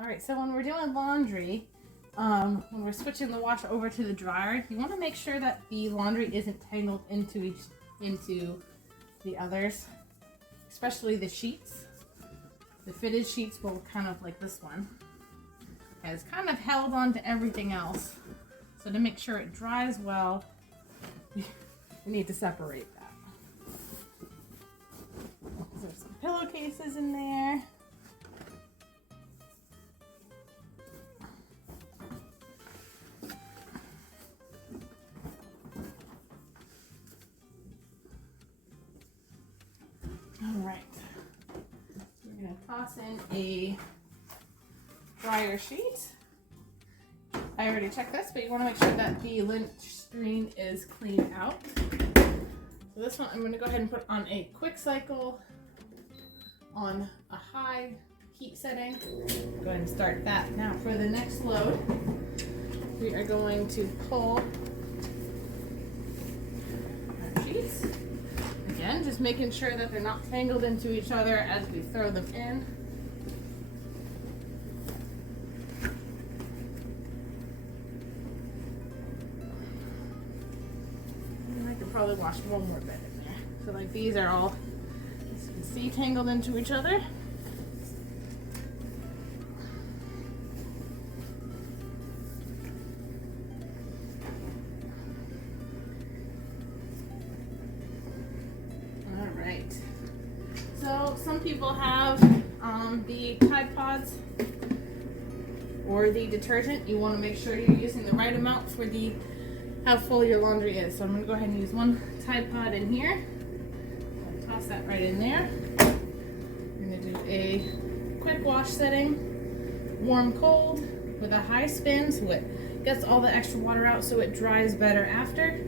All right, so when we're doing laundry, when we're switching the wash over to the dryer, you want to make sure that the laundry isn't tangled into the others, especially the sheets. The fitted sheets will kind of, like this one, has kind of held on to everything else. So to make sure it dries well, we need to separate that. There's some pillowcases in there. All right, we're gonna toss in a dryer sheet. I already checked this, but you want to make sure that the lint screen is cleaned out. So this one I'm going to go ahead and put on a quick cycle on a high heat setting. Go ahead and start that. Now for the next load, we are going to pull our sheets. Again, just making sure that they're not tangled into each other as we throw them in. Probably wash one more bit in there. So like these are all, as you can see, tangled into each other. All right. So some people have the Tide Pods or the detergent. You want to make sure you're using the right amount for how full your laundry is. So I'm going to go ahead and use one Tide Pod in here. I'm going to toss that right in there. I'm going to do a quick wash setting, warm cold with a high spin so it gets all the extra water out so it dries better after.